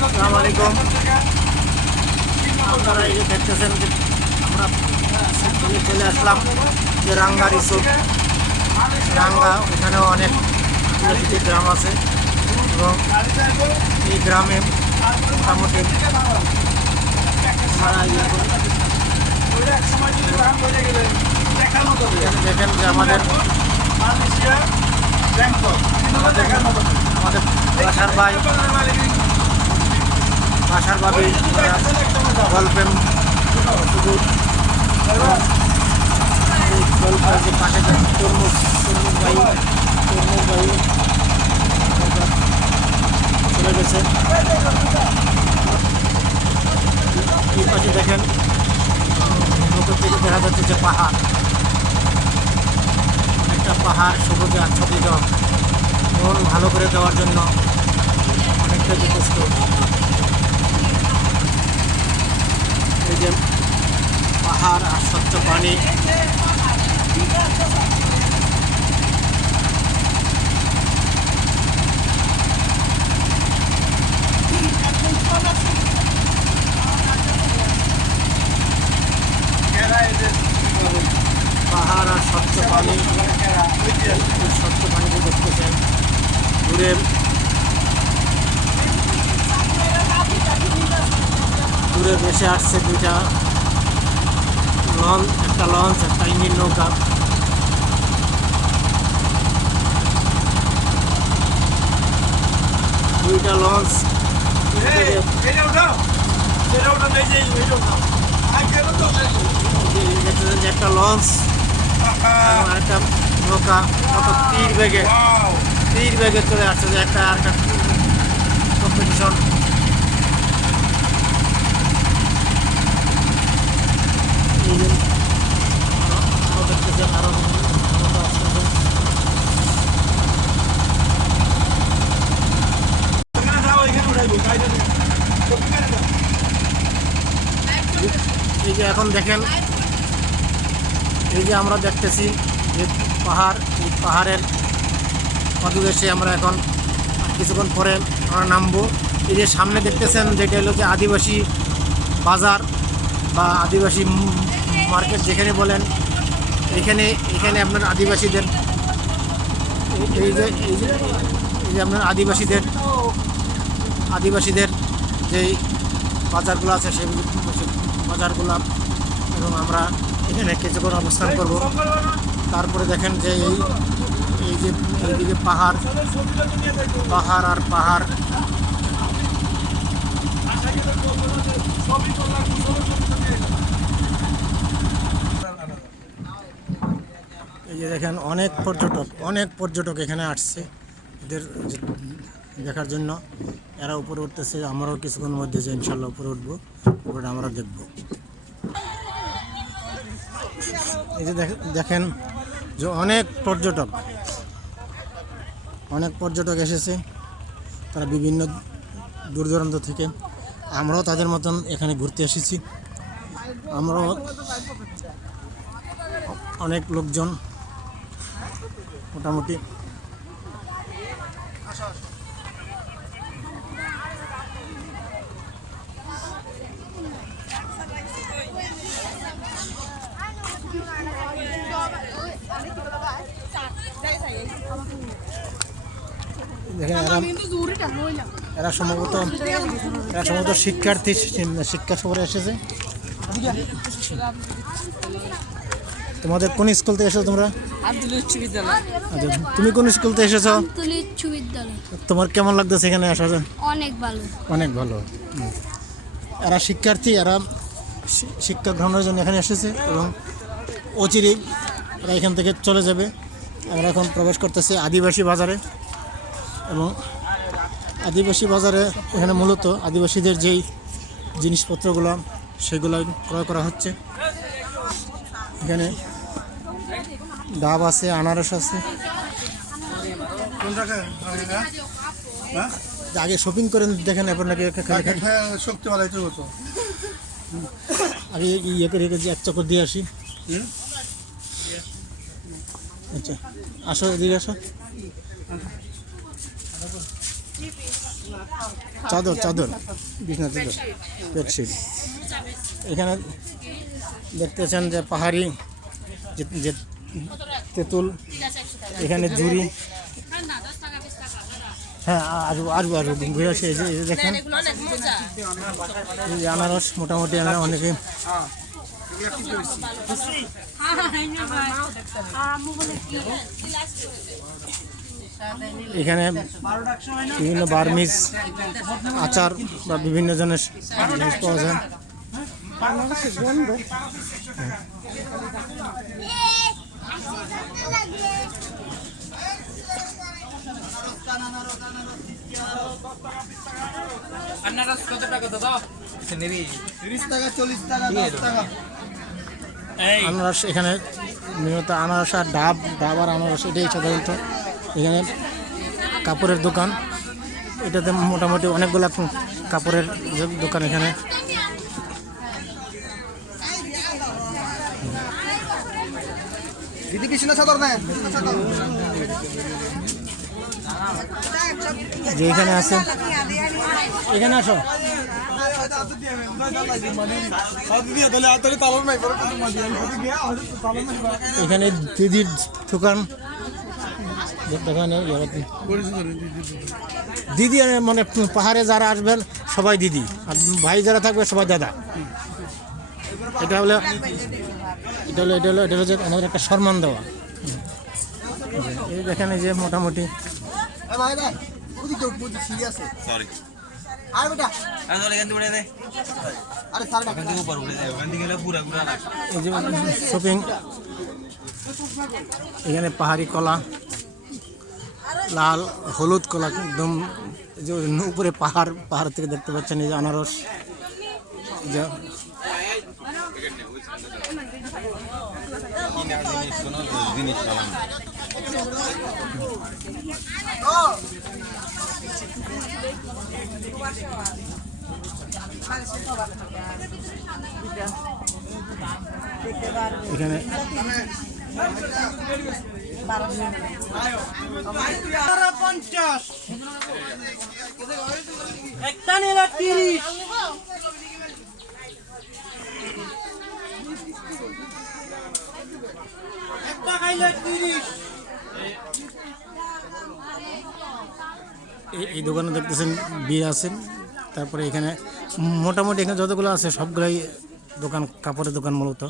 আসসালামু আমরা চলে আসলাম যে রাঙ্গা রিসোর্ট। রাঙ্গা, ওখানেও অনেক গ্রাম আছে এবং এই গ্রামে মোটামুটি ইয়ে দেখেন যে আমাদের আমাদের বাসার ভাই বাসার ভাবি গল্পের শুধু গল্পের যে পাশে তরমুজ চলে গেছে। এই পাশে দেখেন, নৌকো থেকে দেখা যাচ্ছে যে পাহাড়। অনেকটা পাহাড়, সবুজে আচ্ছাদিত মন ভালো করে দেওয়ার জন্য অনেকটা যথেষ্ট। এই পাহাড় আর স্বচ্ছ পানি। পাহাড় আর স্বচ্ছ পানি। স্বচ্ছ পানিতে দেখতেছেন দূরে দূরে ভেসে আসছে দুইটা লঞ্চ একটা লঞ্চ একটা ইঞ্জিন নৌকা। দুইটা লঞ্চ। একটা লঞ্চ একটা নৌকা কত তীর বেগে তীর বেগে চলে আসছে যে একটা আর একটা কম্পিটিশন এই যে আরো- আরও দেখতেছেন আরও নৌকা আসতেছে। এই যে এখন দেখেন, এই যে আমরা দেখতেছি যে পাহাড়, এই পাহাড়ের অধিবেশে আমরা এখন কিছুক্ষণ পরে আমরা নামবো। এই যে সামনে দেখতেছেন যেটা হলো যে আদিবাসী বাজার বা আদিবাসী মার্কেট যেখানে বলেন এখানে এখানে আপনার আদিবাসীদের, এই- যে, এই যে এই যে আপনার আদিবাসীদের আদিবাসীদের যেই বাজারগুলো আছে সেগুলো বাজারগুলো এবং আমরা এখানে কিছুক্ষণ অবস্থান করব। তারপরে দেখেন যে এই এই যে এইদিকে পাহাড় পাহাড় আর পাহাড়। এই যে দেখেন, অনেক পর্যটক অনেক পর্যটক এখানে আসছে এদের দেখার জন্য। এরা উপরে উঠতেছে, আমরাও কিছুক্ষণ মধ্যে যে ইনশাল্লাহ উপরে উঠবো, উপরে আমরা দেখব। এই যে দেখ- দেখেন যে অনেক পর্যটক অনেক পর্যটক এসেছে। তারা বিভিন্ন দূর দূরান্ত থেকে, আমরাও তাদের মতন এখানে ঘুরতে এসেছি। আমরাও অনেক লোকজন মোটামুটি। এরা সম্ভবত এরা সম্ভবত শিক্ষার্থী শিক্ষা সফরে এসেছে। তোমাদের কোন স্কুল থেকে এসেছ তোমরা? আব্দুল উচ্চ বিদ্যালয়। আচ্ছা তুমি কোন স্কুল থেকে এসেছ? তুলি উচ্চ বিদ্যালয়। তোমার কেমন লাগতেছে এখানে আসা অনেক ভালো। অনেক ভালো। এরা শিক্ষার্থী এরা শি- শিক্ষা গ্রহণের জন্য এখানে এসেছে এবং অচিরেই এরা এখান থেকে চলে যাবে। আমরা এখন প্রবেশ করতেছি আদিবাসী বাজারে এবং আদিবাসী বাজারে এখানে মূলত আদিবাসীদের যেই জিনিসপত্রগুলো সেগুলো ক্রয় করা হচ্ছে। এখানে ডাব আছে আনারস আছে। আগে শপিং করে দেখেন এরপর নাকি একটা খালি খালি। শক্তি হতো। আগে ইয়ে করে রেখেছি এক চক্কর দিয়ে আসি। আচ্ছা আসো এদিকে আসো। চাদর চাদর। বিছনা চাদর। বেডশিট। এখানে দেখতেছেন যে পাহাড়ি যে তেঁতুল, এখানে জুড়ি হ্যাঁ আসব আসব আসব, ঘুরে আসে, এই যে দেখেন। আনারস, মোটামুটি আমরা অনেকে এখানে বিভিন্ন বার্মিজ আচার বা বিভিন্ন জনের জিনিস পাওয়া যায়। আনারস কত টাকা দাদা? নিবি। আনারস এখানে মূলত আনারস আর ডাব ডাব আর আনারস এটাই সাধারণত। এখানে কাপড়ের দোকান। এটাতে মোটামুটি অনেকগুলা কাপড়ের দোকান এখানে। দিদি কৃষ্ণ চাদর নেন যে এখানে আছে। এখানে আসো। এখানে দিদির দোকান। দিদি মানে পাহাড়ে যারা আসবেন, সবাই দিদি। আর ভাই যারা থাকবে, সবাই দাদা। এটা হলো এটা হলো এটা হলো এটা যে আমাদের একটা সম্মান দেওয়া। এই দেখেন যে মোটামুটি ভাই ভাই ওদিকে ওদিকে সিঁড়ি আছে সরি আর বেটা? আসলে এখান থেকে উড়ে দে। আরে স্যার এখান থেকে উপর উড়ে যায় ওখান থেকে গেলে পুরা পুরা না এই যে শপিং এখানে পাহাড়ি কলা লাল হলুদ কলা একদম এই যে উপরে পাহাড় পাহাড় থেকে দেখতে পাচ্ছেন এই যে আনারস। যা কিনা জিনিস কোনো জিনিস পালাম এখানে পঞ্চাশ। একটা নিলে তিরিশ। একটা খাইলে তিরিশ। এই দোকানে দেখতেছেন বিয়ে আছেন। তারপরে এখানে মোটামুটি এখানে যতগুলো আছে, সবগুলাই দোকান, কাপড়ের দোকান মূলত।